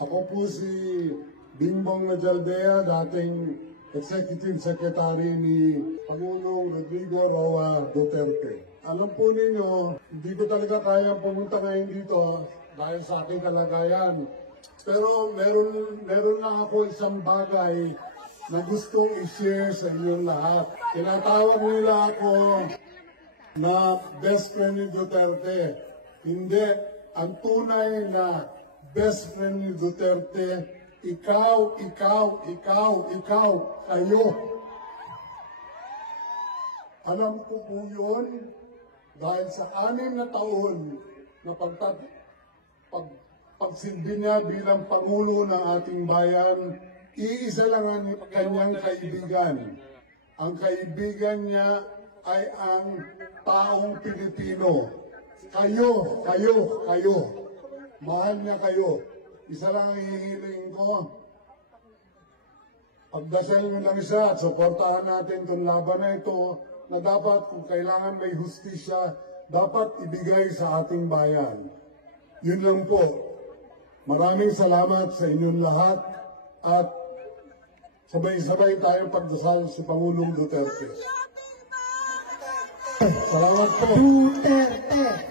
Ako po si Bingbong Mejaldea, dating Executive Secretary ni Pangulong Rodrigo Roa Duterte. Alam po ninyo, hindi ko talaga kayang pumunta ngayon dito dahil sa aking kalagayan. Pero meron lang ako isang bagay na gustong i-share sa inyong lahat. Tinatawag nila ako na best friend ni Duterte. Hindi. Ang tunay na best friend ni Duterte, ikaw, kayo. Alam ko po yun dahil sa 6 na taon na pagsilbi niya bilang Pangulo ng ating bayan, iisa lang ang kanyang kaibigan. Ang kaibigan niya ay ang taong Pilipino. Kayo. Mahal niya kayo. Isa lang ang hihiling ko. Pagdasal nyo lang siya at suportahan natin itong laban na ito na dapat kung kailangan may hustisya, dapat ibigay sa ating bayan. Yun lang po. Maraming salamat sa inyong lahat at sabay-sabay tayo pagdasal si Pangulong Duterte. Salamat po. Duterte.